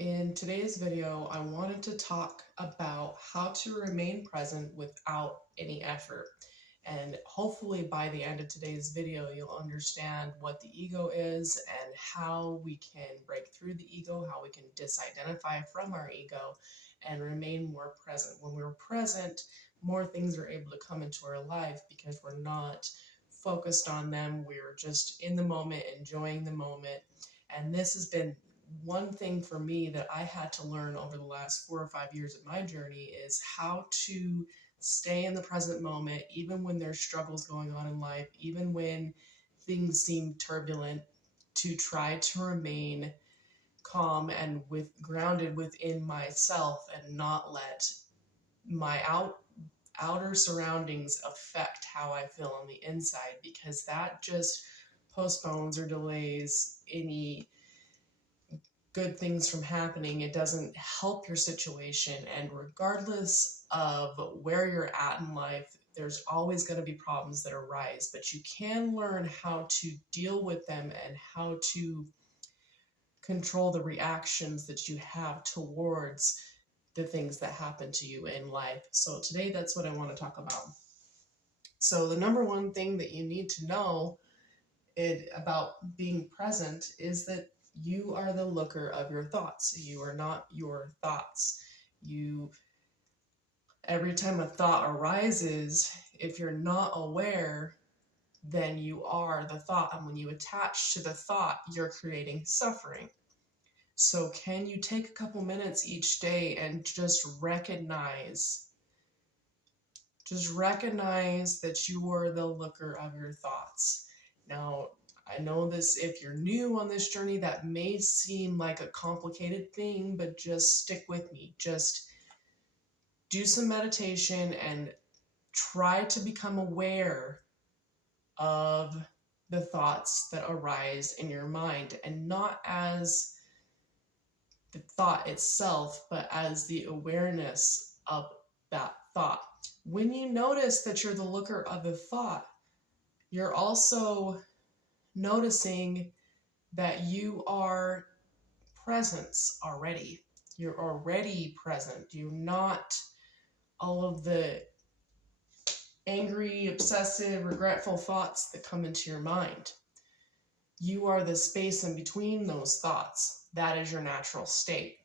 In today's video, I wanted to talk about how to remain present without any effort. And hopefully by the end of today's video, you'll understand what the ego is and how we can break through the ego, how we can disidentify from our ego and remain more present. When we're present, more things are able to come into our life because we're not focused on them. We're just in the moment, enjoying the moment. And this has been one thing for me that I had to learn over the last 4 or 5 years of my journey is how to stay in the present moment, even when there's struggles going on in life, even when things seem turbulent, to try to remain calm and grounded within myself and not let my outer surroundings affect how I feel on the inside, because that just postpones or delays any good things from happening. It doesn't help your situation. And regardless of where you're at in life, there's always going to be problems that arise, but you can learn how to deal with them and how to control the reactions that you have towards the things that happen to you in life. So today, that's what I want to talk about. So the number one thing that you need to know about being present is that you are the looker of your thoughts. You are not your thoughts. Every time a thought arises, if you're not aware, then you are the thought. And when you attach to the thought, you're creating suffering. So can you take a couple minutes each day and just recognize that you are the looker of your thoughts? Now, I know this, if you're new on this journey, that may seem like a complicated thing, but just stick with me. Just do some meditation and try to become aware of the thoughts that arise in your mind, and not as the thought itself, but as the awareness of that thought. When you notice that you're the looker of the thought, you're also noticing that you are presence already. You're already present. You're not all of the angry, obsessive, regretful thoughts that come into your mind. You are the space in between those thoughts. That is your natural state.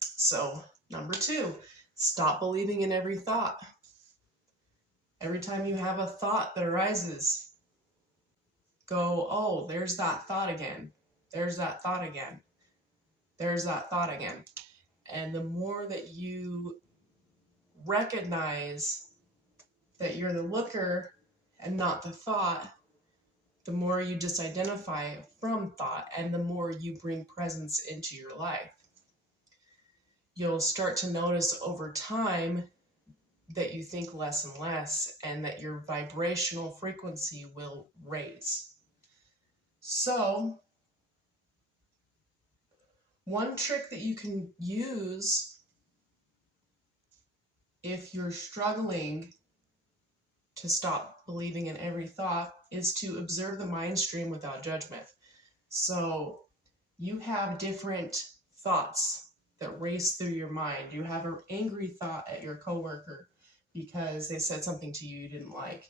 So, number 2, stop believing in every thought. Every time you have a thought that arises, go, oh, there's that thought again. There's that thought again. There's that thought again. And the more that you recognize that you're the looker and not the thought, the more you disidentify from thought and the more you bring presence into your life. You'll start to notice over time that you think less and less, and that your vibrational frequency will raise. So, one trick that you can use if you're struggling to stop believing in every thought is to observe the mind stream without judgment. So, you have different thoughts that race through your mind. You have an angry thought at your coworker because they said something to you didn't like.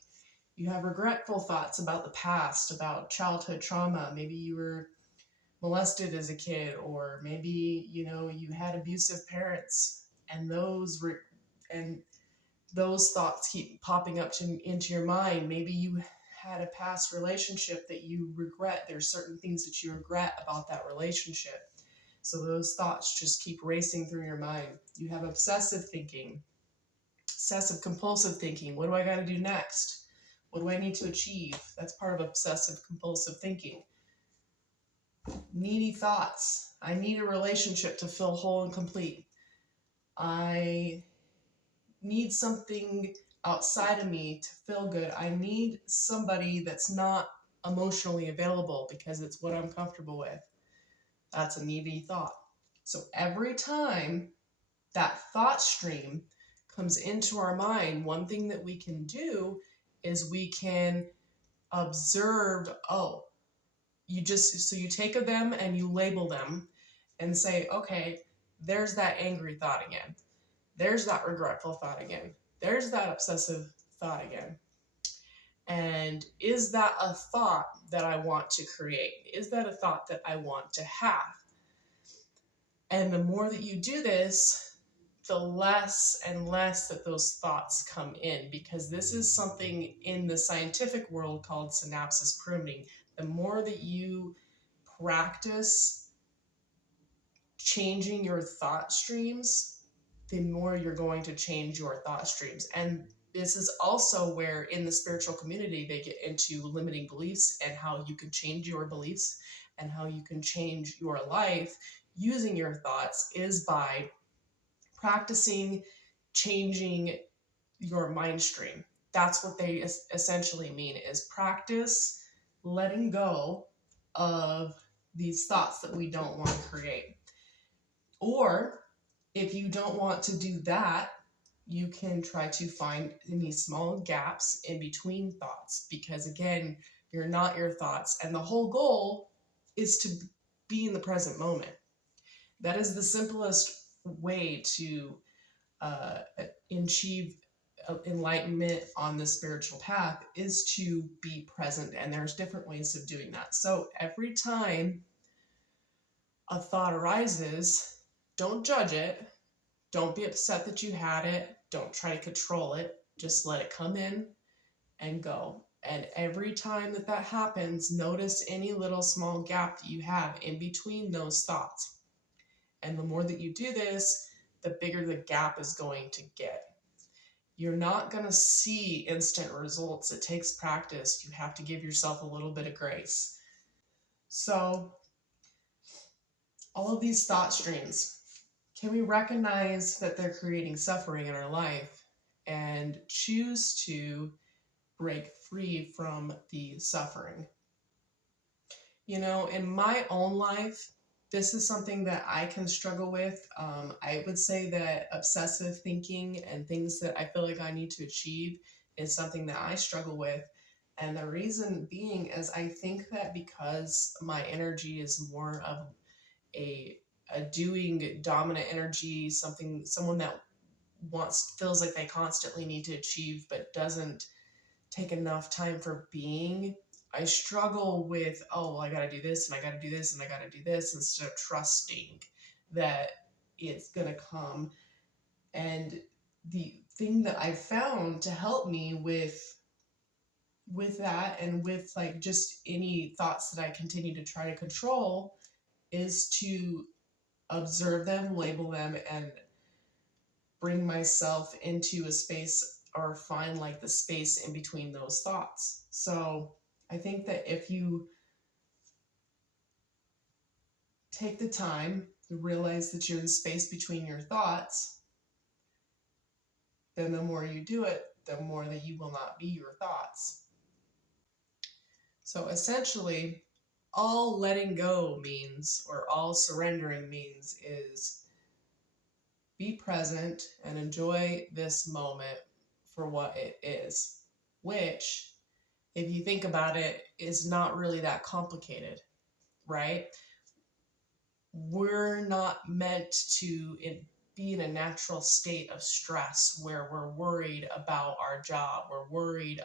You have regretful thoughts about the past, about childhood trauma. Maybe you were molested as a kid, or maybe you had abusive parents, and those thoughts keep popping up into your mind. Maybe you had a past relationship that you regret. There's certain things that you regret about that relationship. So those thoughts just keep racing through your mind. You have obsessive thinking, obsessive compulsive thinking. What do I got to do next? What do I need to achieve? That's part of obsessive compulsive thinking. Needy thoughts. I need a relationship to feel whole and complete. I need something outside of me to feel good. I need somebody that's not emotionally available because it's what I'm comfortable with. That's a needy thought. So every time that thought stream comes into our mind, one thing that we can do is we can observe, you take them and you label them, and say, okay, there's that angry thought again. There's that regretful thought again. There's that obsessive thought again. And is that a thought that I want to create? Is that a thought that I want to have? And the more that you do this, the less and less that those thoughts come in, because this is something in the scientific world called synapsis pruning. The more that you practice changing your thought streams, the more you're going to change your thought streams. And this is also where in the spiritual community they get into limiting beliefs and how you can change your beliefs and how you can change your life using your thoughts is by practicing changing your mind stream. That's what they essentially mean, is practice letting go of these thoughts that we don't want to create. Or if you don't want to do that, you can try to find any small gaps in between thoughts, because again, you're not your thoughts. And the whole goal is to be in the present moment. That is the simplest way to achieve enlightenment on the spiritual path, is to be present. And there's different ways of doing that. So every time a thought arises, don't judge it. Don't be upset that you had it. Don't try to control it. Just let it come in and go. And every time that that happens, notice any little small gap that you have in between those thoughts. And the more that you do this, the bigger the gap is going to get. You're not going to see instant results. It takes practice. You have to give yourself a little bit of grace. So, all of these thought streams, can we recognize that they're creating suffering in our life and choose to break free from the suffering? You know, in my own life, this is something that I can struggle with. I would say that obsessive thinking and things that I feel like I need to achieve is something that I struggle with. And the reason being is I think that because my energy is more of a doing dominant energy, someone that feels like they constantly need to achieve but doesn't take enough time for being. I struggle with, oh, well, I got to do this and I got to do this and I got to do this, instead of trusting that it's going to come. And the thing that I found to help me with that, and with like just any thoughts that I continue to try to control, is to observe them, label them, and bring myself into a space, or find like the space in between those thoughts. So I think that if you take the time to realize that you're in the space between your thoughts, then the more you do it, the more that you will not be your thoughts. So essentially, all letting go means, or all surrendering means, is be present and enjoy this moment for what it is, which, if you think about it, is not really that complicated, right? We're not meant to be in a natural state of stress where we're worried about our job, we're worried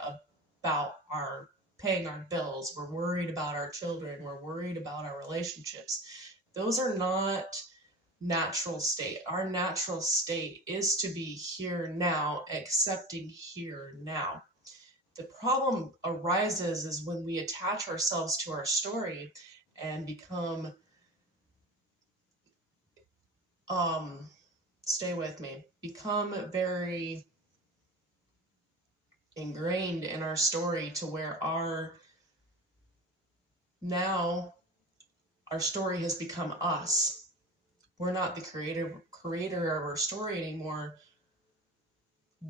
about our paying our bills, we're worried about our children, we're worried about our relationships. Those are not natural state. Our natural state is to be here now, accepting here now. The problem arises is when we attach ourselves to our story and become, stay with me, become very ingrained in our story, to where now our story has become us. We're not the creator of our story anymore.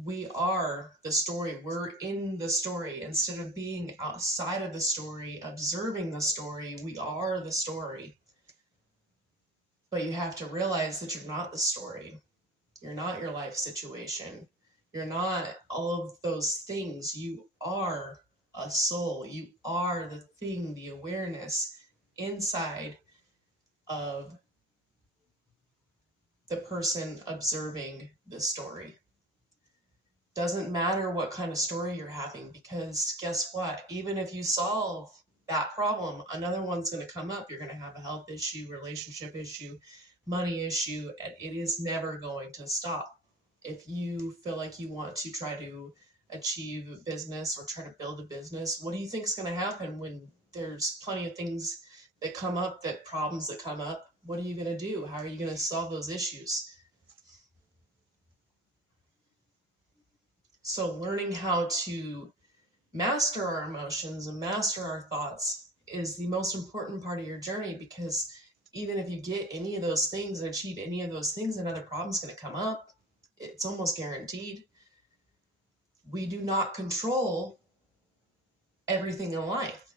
We are the story. We're in the story. Instead of being outside of the story, observing the story, we are the story. But you have to realize that you're not the story. You're not your life situation. You're not all of those things. You are a soul. You are the thing, the awareness inside of the person observing the story. Doesn't matter what kind of story you're having, because guess what? Even if you solve that problem, another one's going to come up. You're going to have a health issue, relationship issue, money issue, and it is never going to stop. If you feel like you want to try to achieve business or try to build a business, what do you think is going to happen when there's plenty of things that come up, that problems that come up? What are you going to do? How are you going to solve those issues? So learning how to master our emotions and master our thoughts is the most important part of your journey, because even if you get any of those things and achieve any of those things, another problem's going to come up. It's almost guaranteed. We do not control everything in life.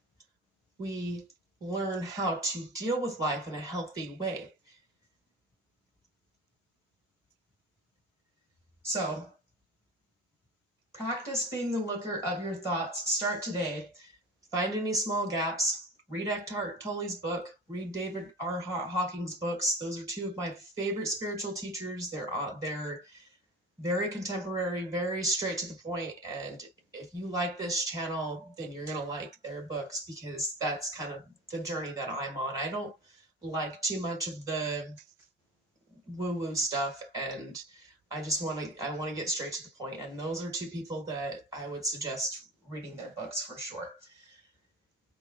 We learn how to deal with life in a healthy way. So practice being the looker of your thoughts. Start today. Find any small gaps. Read Eckhart Tolle's book. Read David R. Hawking's books. Those are two of my favorite spiritual teachers. They're very contemporary, very straight to the point. And if you like this channel, then you're gonna like their books, because that's kind of the journey that I'm on. I don't like too much of the woo-woo stuff, and I want to get straight to the point. And those are two people that I would suggest reading their books for sure.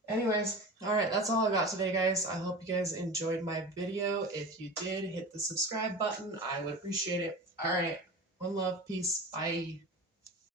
Anyways, all right, that's all I got today, guys. I hope you guys enjoyed my video. If you did, hit the subscribe button. I would appreciate it. All right, one love, peace, bye.